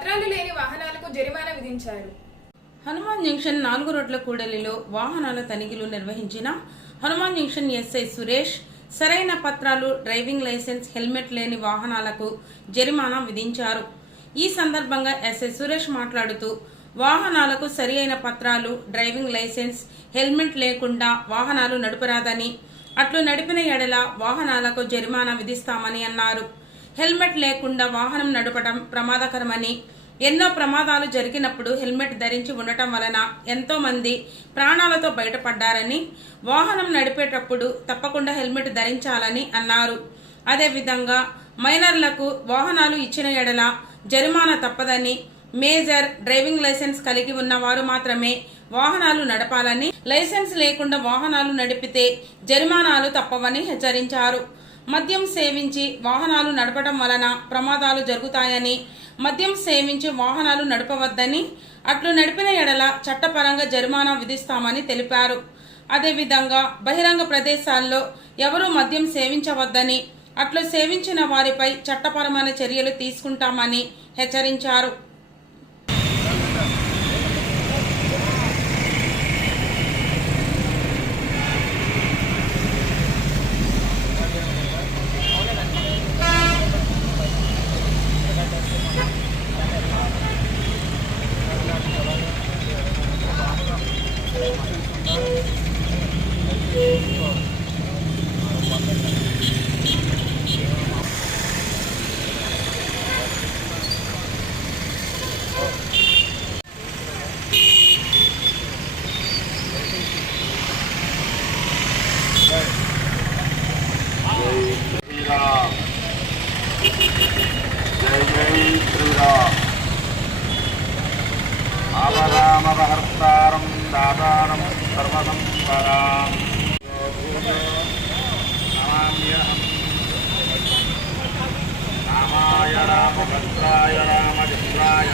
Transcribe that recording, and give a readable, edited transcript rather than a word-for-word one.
పత్రాలు లేని వాహనాలకు జరిమానా విధించారు. హనుమాన్ జంక్షన్ 4 రోడ్ల కూడలిలో వాహనాల తనిఖీలు నిర్వహించిన హనుమాన్ జంక్షన్ ఎస్ఐ సురేష్ సరైన పత్రాలు, డ్రైవింగ్ లైసెన్స్, హెల్మెట్ లేని వాహనాలకు జరిమానా విధించారు. ఈ సందర్భంగా ఎస్ఐ సురేష్ మాట్లాడుతూ వాహనాలకు సరి అయిన పత్రాలు, డ్రైవింగ్ లైసెన్స్, హెల్మెట్ లేకుండా వాహనాలు నడపరాదని, అట్లు నడిపిన ఎడల వాహనాలకు జరిమానా విధిస్తామని అన్నారు. హెల్మెట్ లేకుండా వాహనం నడపడం ప్రమాదకరమని, ఎన్నో ప్రమాదాలు జరిగినప్పుడు హెల్మెట్ ధరించి ఉండటం వలన ఎంతో మంది ప్రాణాలతో బయటపడ్డారని, వాహనం నడిపేటప్పుడు తప్పకుండా హెల్మెట్ ధరించాలని అన్నారు. అదేవిధంగా మైనర్లకు వాహనాలు ఇచ్చిన ఎడల జరిమానా తప్పదని, మేజర్ డ్రైవింగ్ లైసెన్స్ కలిగి ఉన్న వారు మాత్రమే వాహనాలు నడపాలని, లైసెన్స్ లేకుండా వాహనాలు నడిపితే జరిమానాలు తప్పవని హెచ్చరించారు. మద్యం సేవించి వాహనాలు నడపడం వలన ప్రమాదాలు జరుగుతాయని, మద్యం సేవించి వాహనాలు నడపవద్దని, అట్లు నడిపిన ఎడల చట్టపరంగా జరిమానా విధిస్తామని తెలిపారు. అదేవిధంగా బహిరంగ ప్రదేశాల్లో ఎవరూ మద్యం సేవించవద్దని, అట్లు సేవించిన వారిపై చట్టపరమైన చర్యలు తీసుకుంటామని హెచ్చరించారు. ఆపదామపహర్తారం దాతారం సర్వసంపదాం నమామ్యహం. రామాయ రామభద్రాయ రామచంద్రాయ